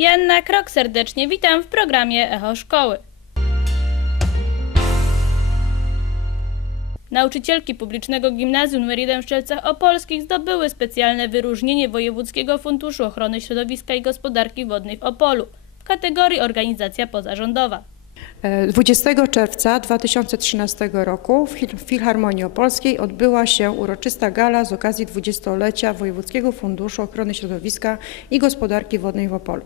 Janna Krok serdecznie witam w programie Echo Szkoły. Nauczycielki publicznego gimnazjum nr 1 w Szczelcach Opolskich zdobyły specjalne wyróżnienie Wojewódzkiego Funduszu Ochrony Środowiska i Gospodarki Wodnej w Opolu w kategorii organizacja pozarządowa. E, 20 czerwca 2013 roku w Fil- w Filharmonii Opolskiej odbyła się uroczysta gala z okazji 20-lecia Wojewódzkiego Funduszu Ochrony Środowiska i Gospodarki Wodnej w Opolu.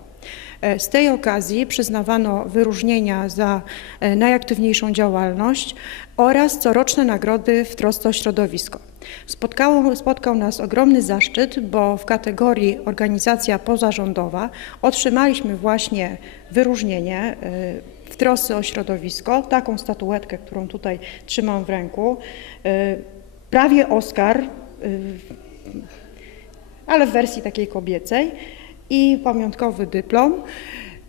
E, Z tej okazji przyznawano wyróżnienia za e, najaktywniejszą działalność oraz coroczne nagrody w trosce o środowisko. Spotkał nas ogromny zaszczyt, bo w kategorii organizacja pozarządowa otrzymaliśmy właśnie wyróżnienie e, w trosce o środowisko, taką statuetkę, którą tutaj trzymam w ręku, y, prawie Oscar, y, ale w wersji takiej kobiecej i pamiątkowy dyplom.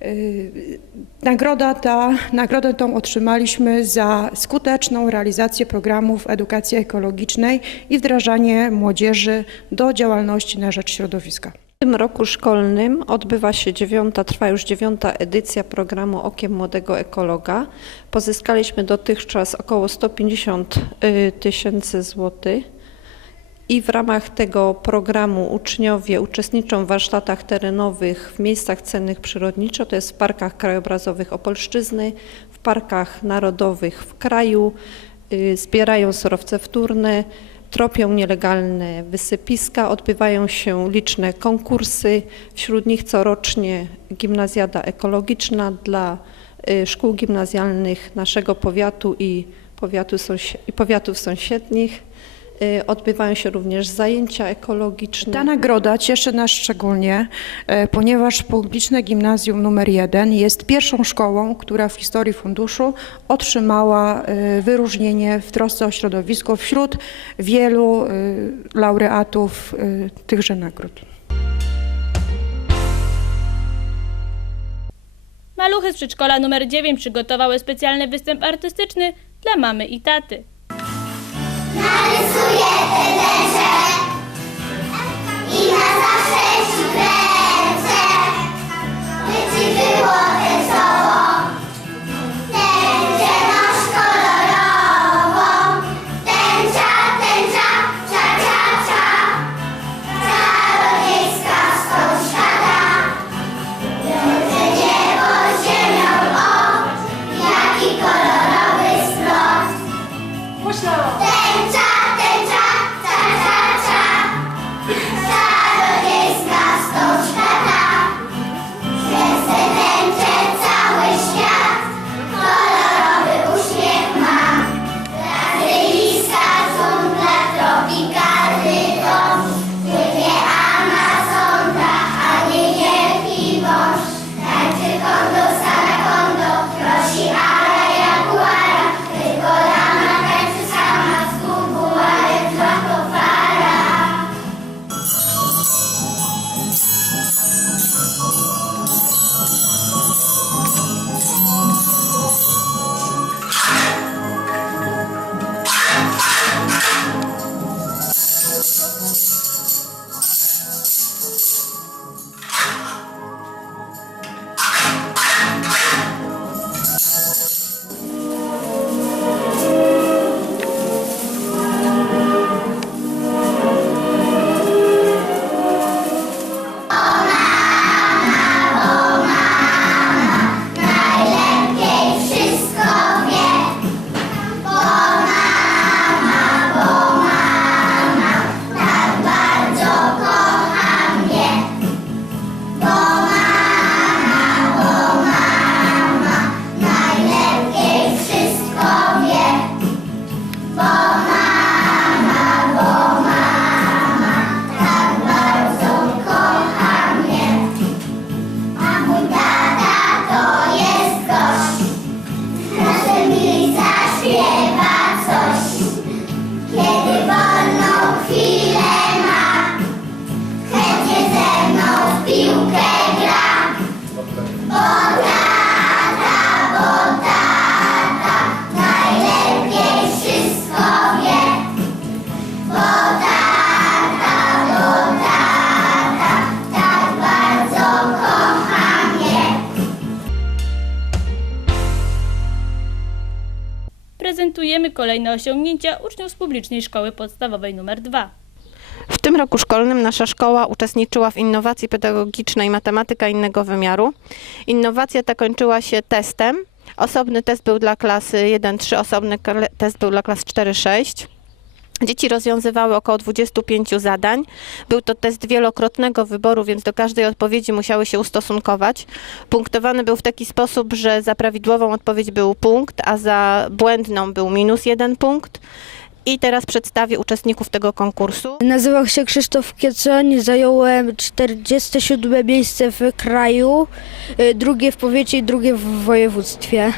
Y, Nagroda ta, nagrodę tą otrzymaliśmy za skuteczną realizację programów edukacji ekologicznej i wdrażanie młodzieży do działalności na rzecz środowiska. Tym roku szkolnym odbywa się dziewiąta, trwa już dziewiąta edycja programu Okiem Młodego Ekologa. Pozyskaliśmy dotychczas około 150 y, tysięcy złotych. I w ramach tego programu uczniowie uczestniczą w warsztatach terenowych w miejscach cennych przyrodniczo, to jest w parkach krajobrazowych Opolszczyzny, w parkach narodowych w kraju, y, zbierają surowce wtórne, tropią nielegalne wysypiska, odbywają się liczne konkursy, wśród nich corocznie gimnazjada ekologiczna dla y, szkół gimnazjalnych naszego powiatu i, powiatu i powiatów sąsiednich. Y, Odbywają się również zajęcia ekologiczne. Ta nagroda cieszy nas szczególnie, e, ponieważ publiczne gimnazjum nr 1 jest pierwszą szkołą, która w historii funduszu otrzymała e, wyróżnienie w trosce o środowisko wśród wielu e, laureatów tychże nagród. Maluchy z przedszkola nr 9 przygotowały specjalny występ artystyczny dla mamy i taty. I na zawsze ci kręcę, by ci było kolejne osiągnięcia uczniów z publicznej szkoły podstawowej nr 2. W tym roku szkolnym nasza szkoła uczestniczyła w innowacji pedagogicznej matematyka innego wymiaru. Innowacja ta kończyła się testem. Osobny test był dla klasy 1-3, osobny test był dla klas 4-6. Dzieci rozwiązywały około 25 zadań. Był to test wielokrotnego wyboru, więc do każdej odpowiedzi musiały się ustosunkować. Punktowany był w taki sposób, że za prawidłową odpowiedź był punkt, a za błędną był minus jeden punkt. I teraz przedstawię uczestników tego konkursu. Nazywam się Krzysztof Kieceń, zająłem 47 miejsce w kraju, y, drugie w powiecie i drugie w województwie.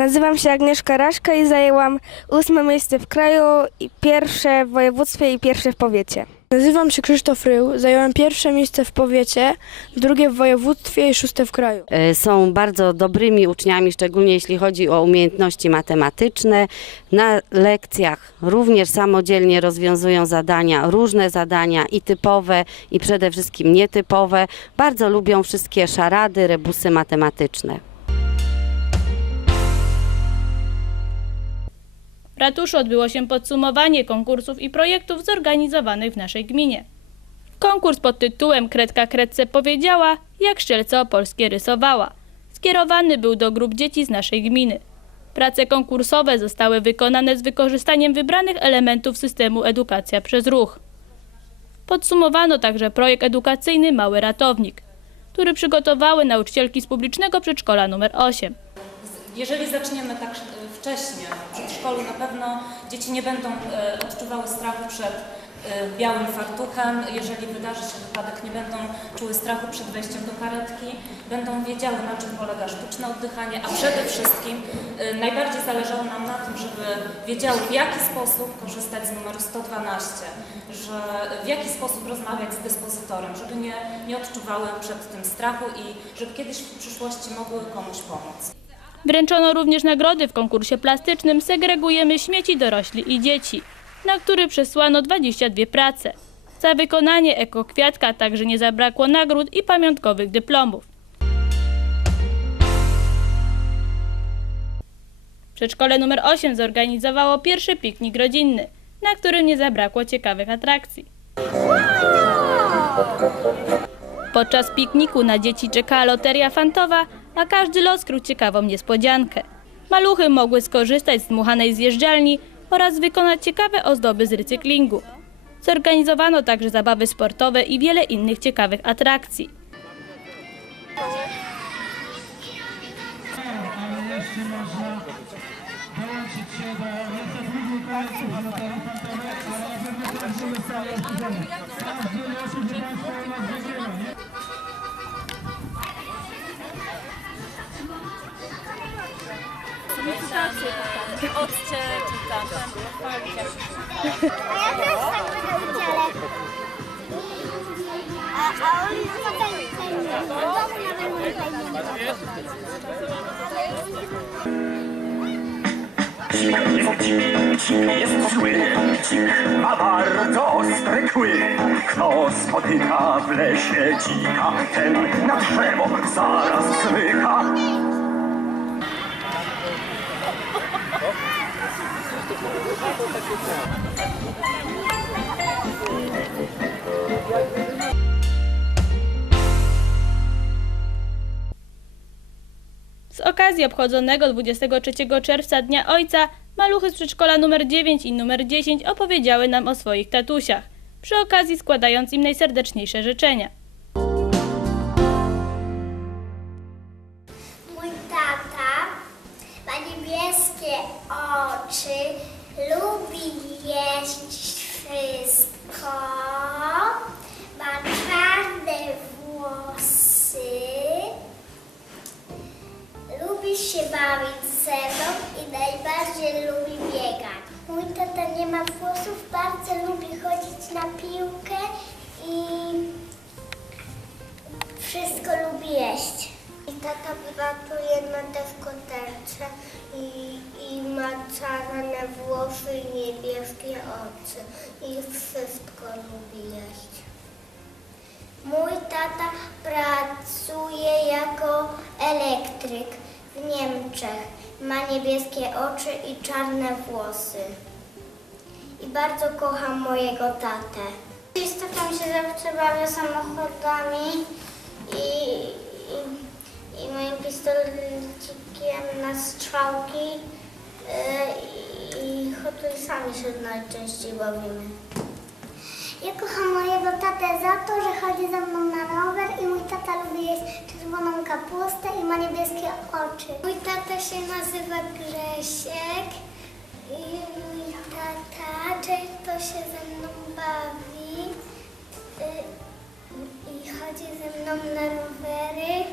Nazywam się Agnieszka Raszka i zajęłam ósme miejsce w kraju, i pierwsze w województwie i pierwsze w powiecie. Nazywam się Krzysztof Rył, zająłem pierwsze miejsce w powiecie, drugie w województwie i szóste w kraju. E, są bardzo dobrymi uczniami, szczególnie jeśli chodzi o umiejętności matematyczne. Na lekcjach również samodzielnie rozwiązują zadania, różne zadania i typowe, i przede wszystkim nietypowe. Bardzo lubią wszystkie szarady, rebusy matematyczne. Ratuszu odbyło się podsumowanie konkursów i projektów zorganizowanych w naszej gminie. Konkurs pod tytułem Kredka Kredce powiedziała, jak Szczelce Opolskie rysowała. Skierowany był do grup dzieci z naszej gminy. Prace konkursowe zostały wykonane z wykorzystaniem wybranych elementów systemu Edukacja przez Ruch. Podsumowano także projekt edukacyjny Mały Ratownik, który przygotowały nauczycielki z publicznego przedszkola nr 8. Jeżeli zaczniemy tak e, wcześnie, w przedszkolu, na pewno dzieci nie będą e, odczuwały strachu przed e, białym fartuchem. Jeżeli wydarzy się wypadek, nie będą czuły strachu przed wejściem do karetki. Będą wiedziały, na czym polega sztuczne oddychanie, a przede wszystkim najbardziej zależało nam na tym, żeby wiedziały, w jaki sposób korzystać z numeru 112, że w jaki sposób rozmawiać z dyspozytorem, żeby nie, nie odczuwały przed tym strachu i żeby kiedyś w przyszłości mogły komuś pomóc. Wręczono również nagrody w konkursie plastycznym Segregujemy śmieci dorośli i dzieci, na który przesłano 22 prace. Za wykonanie ekokwiatka także nie zabrakło nagród i pamiątkowych dyplomów. Przedszkole nr 8 zorganizowało pierwszy piknik rodzinny, na którym nie zabrakło ciekawych atrakcji. Podczas pikniku na dzieci czekała loteria fantowa, a każdy los krył ciekawą niespodziankę. Maluchy mogły skorzystać z dmuchanej zjeżdżalni oraz wykonać ciekawe ozdoby z recyklingu. Zorganizowano także zabawy sportowe i wiele innych ciekawych atrakcji. A ja też tak będę udzielać. A, a on tutaj zajmie. W domu nawet nie zajmie. Jest zły, ma bardzo ostre kły. Kto spotyka w lesie dzika, ten na drzewo zaraz zmyka. Z okazji obchodzonego 23 czerwca Dnia Ojca, maluchy z przedszkola nr 9 i nr 10 opowiedziały nam o swoich tatusiach, przy okazji składając im najserdeczniejsze życzenia. Lubi jeść wszystko, ma czarne włosy, lubi się bawić ze mną i najbardziej lubi biegać. Mój tata nie ma włosów, bardzo lubi chodzić na piłkę i wszystko lubi jeść. I tata pracuje na deskoterce i, i ma czarne włosy i niebieskie oczy. I wszystko lubi jeść. Mój tata pracuje jako elektryk w Niemczech ma niebieskie oczy i czarne włosy. I bardzo kocham mojego tatę. Z tatą się zawsze bawię samochodami i, i, i moim pistolecikiem na strzałki yy, i Hot Wheelsami się najczęściej bawimy. Ja kocham mojego tatę za to, że chodzi ze mną na rower i mój tata lubi jeść czerwoną kapustę i ma niebieskie oczy. Mój tata się nazywa Grzesiek i mój tata często się ze mną bawi y, i chodzi ze mną na rowery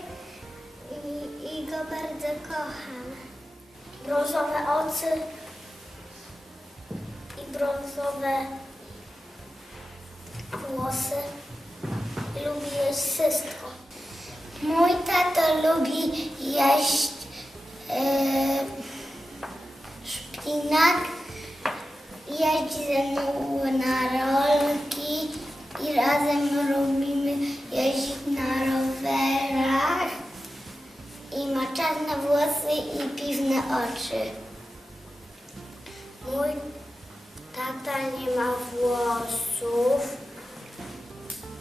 i, i go bardzo kocham. Brązowe oczy i brązowe włosy lubi jeść wszystko. Mój tata lubi jeść e, szpinak, jeść ze mną na rolki i razem lubimy jeździć na ma czarne włosy i piwne oczy. Mój tata nie ma włosów.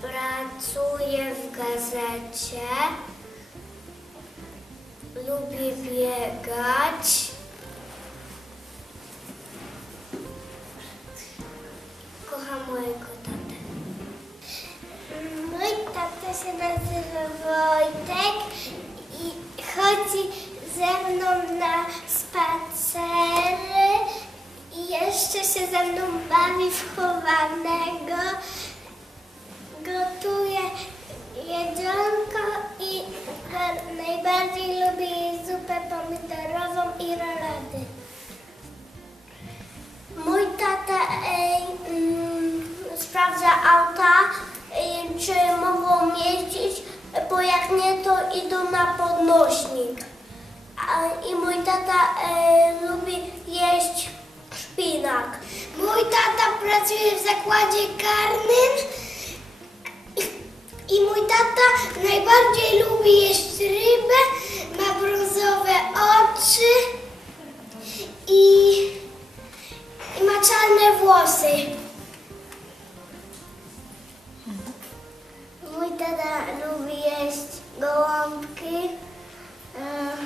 Pracuje w gazecie. Lubi biegać. Kocham mojego tatę. Mój tata się nazywa Wojtek chodzi ze mną na spacery i jeszcze się ze mną bawi w chowanego. Gotuje jedzonko i ba- najbardziej lubi zupę pomidorową i rolady. Mój tata mm, sprawdza auta, czy mogą jeździć, bo jak nie, to idą na podnośnik. A, I mój tata e, lubi jeść szpinak. Mój tata pracuje w zakładzie karnym i mój tata najbardziej lubi jeść rybę, ma brązowe oczy i, i ma czarne włosy. Mój tata lubi jeść gołąbki. E,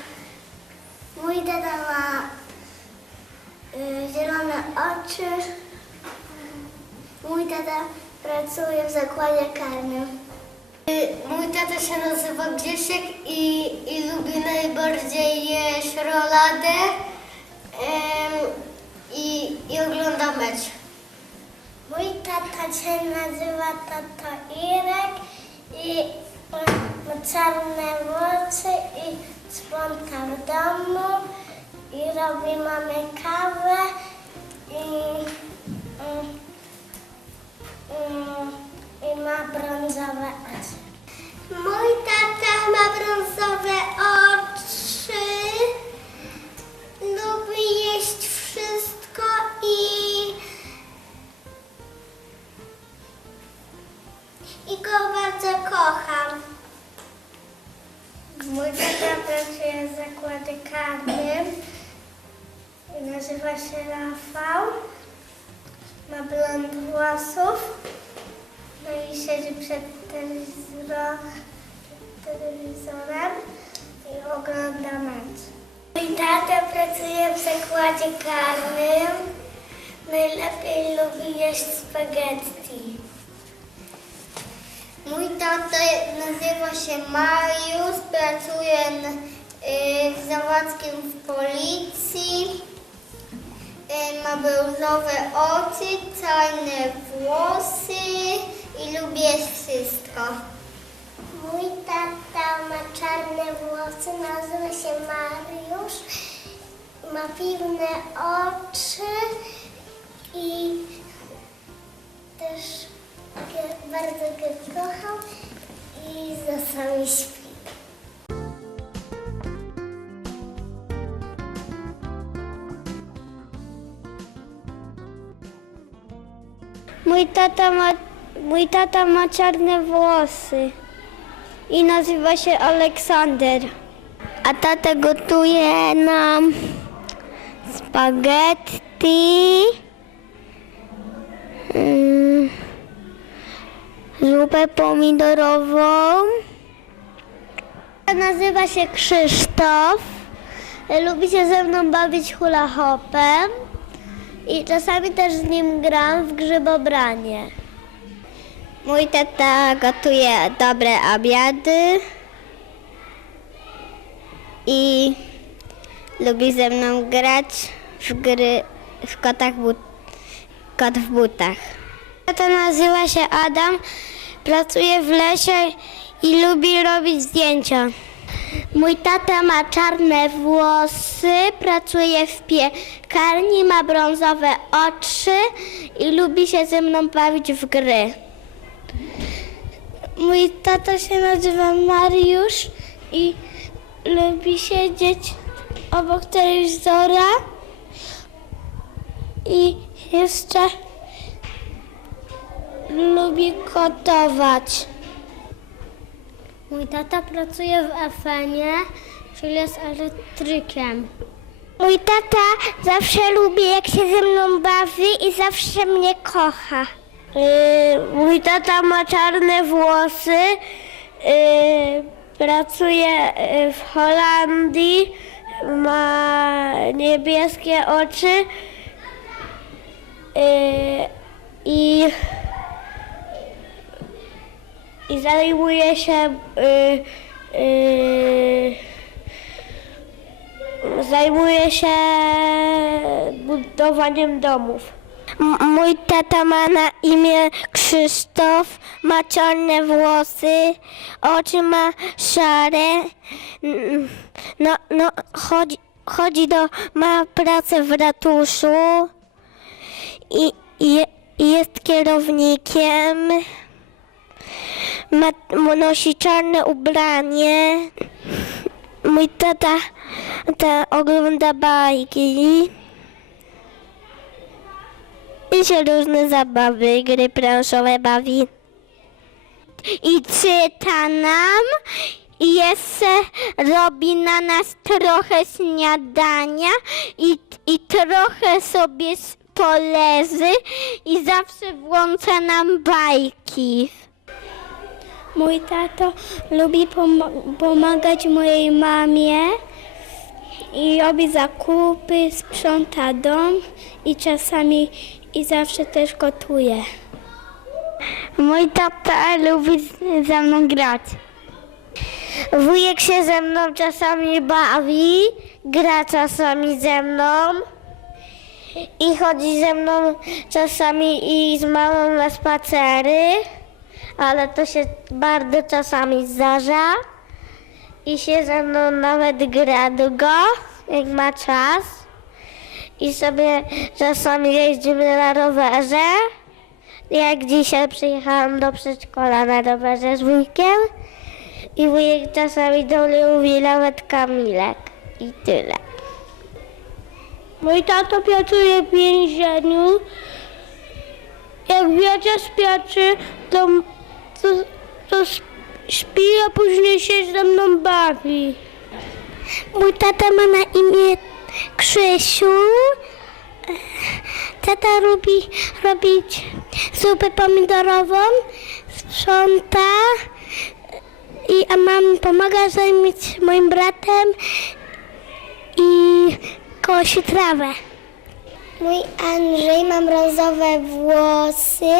Mój tata ma e, zielone oczy. Mój tata pracuje w zakładzie karnym. Y, Mój tata się nazywa Grzesiek i, i lubi najbardziej jeść roladę i, i ogląda mecz. Mój tata się nazywa tata Irek i czarne włosy i sprząta w domu i robi mamy kawę i, mm, mm, i ma brązowe oczy. Mój tata ma brązowe oczy, lubi jeść wszystko i i go bardzo kocham. Mój tata pracuje w zakładzie karnym. Nazywa się Rafał. Ma blond włosów. No i siedzi przed telewizorem i ogląda mecz. Mój tata pracuje w zakładzie karnym. Najlepiej lubi jeść spaghetti. Mój tata nazywa się Mariusz, pracuje y, w Zawadzkim w policji. Y, Ma brązowe oczy, czarne włosy i lubi jeść wszystko. Mój tata ma czarne włosy, nazywa się Mariusz. Ma piwne oczy i też bardzo go kocham i czasami śpi. Mój tata ma, mój tata ma czarne włosy i nazywa się Aleksander. a tata gotuje nam spaghetti, mm, zupę pomidorową. Nazywa się Krzysztof. Lubi się ze mną bawić hula hopem i czasami też z nim gram w grzybobranie. Mój tata gotuje dobre obiady i lubi ze mną grać w gry w kotach but, kot w butach. Tata nazywa się Adam, pracuje w lesie i lubi robić zdjęcia. Mój tata ma czarne włosy, pracuje w piekarni, ma brązowe oczy i lubi się ze mną bawić w gry. Mój tata się nazywa Mariusz i lubi siedzieć obok telewizora i jeszcze lubi gotować. Mój tata pracuje w Efenie, czyli jest elektrykiem. Mój tata zawsze lubi, jak się ze mną bawi i zawsze mnie kocha. Yy, mój tata ma czarne włosy, yy, pracuje yy, w Holandii, ma niebieskie oczy yy, i i zajmuje się y, y, zajmuje się budowaniem domów. Mój tata ma na imię Krzysztof, ma czarne włosy, oczy ma szare, no, no chodzi, chodzi do, ma pracę w ratuszu i, i, i jest kierownikiem ma, nosi czarne ubranie. Mój tata, tata ogląda bajki. I się różne zabawy, gry planszowe bawi. I czyta nam. I jeszcze robi na nas trochę śniadania i, i trochę sobie poleży i zawsze włącza nam bajki. Mój tato lubi pom- pomagać mojej mamie i robi zakupy, sprząta dom i czasami i zawsze też gotuje. Mój tata lubi ze mną grać. Wujek się ze mną czasami bawi, gra czasami ze mną i chodzi ze mną czasami i z mamą na spacery ale to się bardzo czasami zdarza i się ze mną nawet gra długo, jak ma czas. I sobie czasami jeździmy na rowerze. Jak dzisiaj przyjechałam do przedszkola na rowerze z wujkiem i wujek czasami do mnie mówi nawet Kamilek i tyle. Mój tato pracuje w więzieniu. Jak wiecie z pieczy, to to, to śpi, a później się ze mną bawi. Mój tata ma na imię Krzysiu. Tata lubi robić zupę pomidorową, sprząta, i, a mam pomaga zajmować moim bratem i kosi trawę. Mój Andrzej ma brązowe włosy.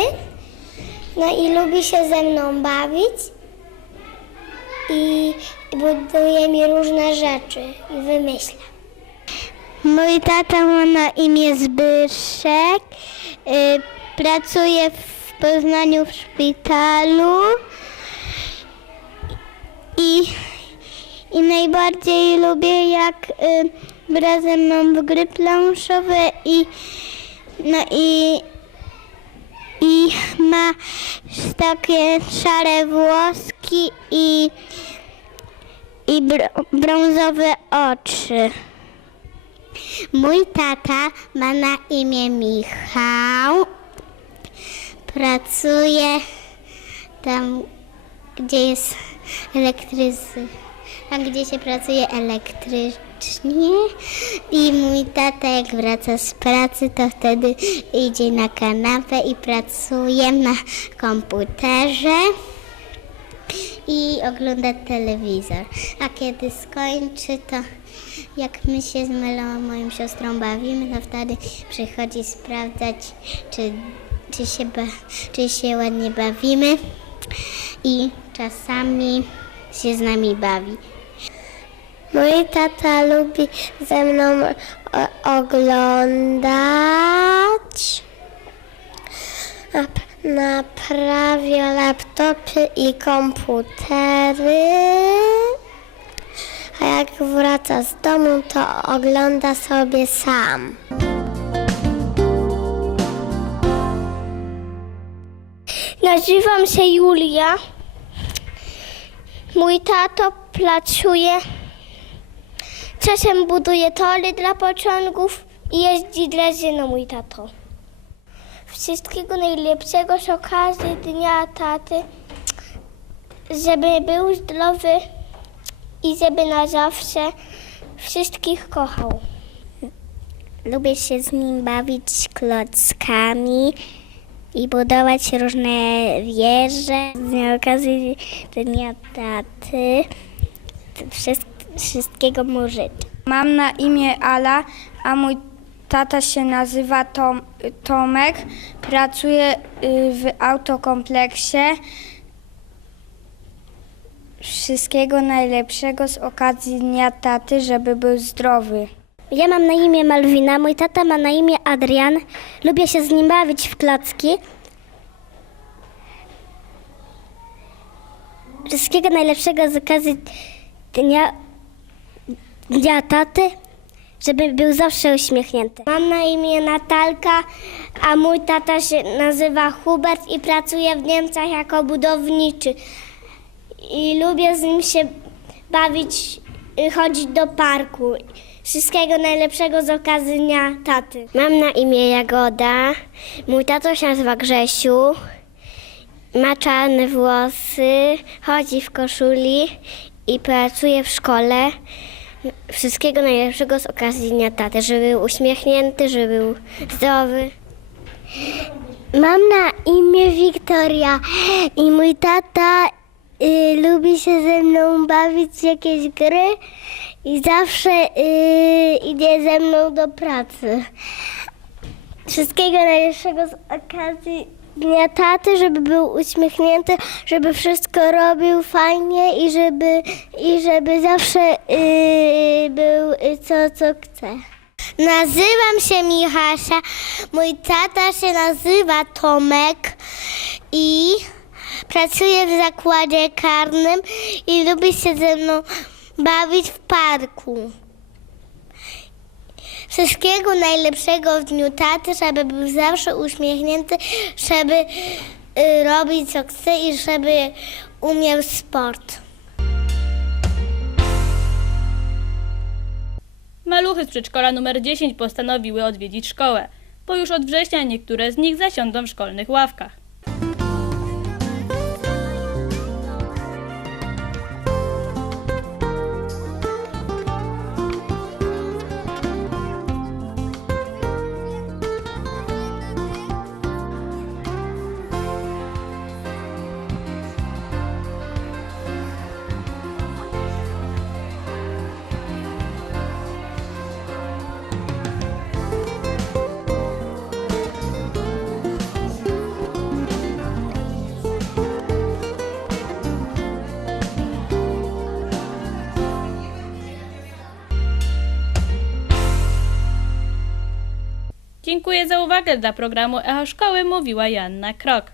No i lubi się ze mną bawić i buduje mi różne rzeczy i wymyśla. Mój tata ma na imię Zbyszek, y, pracuje w Poznaniu w szpitalu i, i najbardziej lubię jak y, gra ze mną w gry planszowe i, no i i ma takie szare włoski i, i br- brązowe oczy. Mój tata ma na imię Michał. Pracuje tam, gdzie jest elektrycy, a gdzie się pracuje elektrycznie. I mój tata jak wraca z pracy, to wtedy idzie na kanapę i pracuje na komputerze i ogląda telewizor. A kiedy skończy, to jak my się z Melą, moją siostrą bawimy, to wtedy przychodzi sprawdzać, czy, czy, się, ba, czy się ładnie bawimy i czasami się z nami bawi. Mój tata lubi ze mną o- oglądać. Nap- Naprawia laptopy i komputery. A jak wraca z domu, to ogląda sobie sam. Nazywam się Julia. Mój tato pracuje. Czasem buduje tory dla pociągów i jeździ drezyną mój tato. Wszystkiego najlepszego z okazji Dnia Taty, żeby był zdrowy i żeby na zawsze wszystkich kochał. Lubię się z nim bawić klockami i budować różne wieże. Z okazji Dnia Taty wszystkiego mu życzę. Mam na imię Ala, a mój tata się nazywa Tom, Tomek. Pracuje y, w autokompleksie. Wszystkiego najlepszego z okazji Dnia Taty, żeby był zdrowy. Ja mam na imię Malwina, mój tata ma na imię Adrian. Lubię się z nim bawić w klocki. Wszystkiego najlepszego z okazji dnia, dnia taty, żeby był zawsze uśmiechnięty. Mam na imię Natalka, a mój tata się nazywa Hubert i pracuje w Niemczech jako budowniczy. I lubię z nim się bawić, y, chodzić do parku. Wszystkiego najlepszego z okazji Dnia Taty. Mam na imię Jagoda. Mój tato się nazywa Grzesiu. Ma czarne włosy, chodzi w koszuli i pracuje w szkole. Wszystkiego najlepszego z okazji Dnia Taty, żeby był uśmiechnięty, żeby był zdrowy. Mam na imię Wiktoria i mój tata y, lubi się ze mną bawić w jakieś gry i zawsze y, idzie ze mną do pracy. Wszystkiego najlepszego z okazji Dnia Taty, żeby był uśmiechnięty, żeby wszystko robił fajnie i żeby, i żeby zawsze y, był y, co, co chce. Nazywam się Michasia, mój tata się nazywa Tomek i pracuje w zakładzie karnym i lubi się ze mną bawić w parku. Wszystkiego najlepszego w dniu taty, żeby był zawsze uśmiechnięty, żeby y, robić co chce i żeby umiał sport. Maluchy z przedszkola numer 10 postanowiły odwiedzić szkołę, bo już od września niektóre z nich zasiądą w szkolnych ławkach. Dziękuję za uwagę. Dla programu Echo Szkoły mówiła Joanna Krok.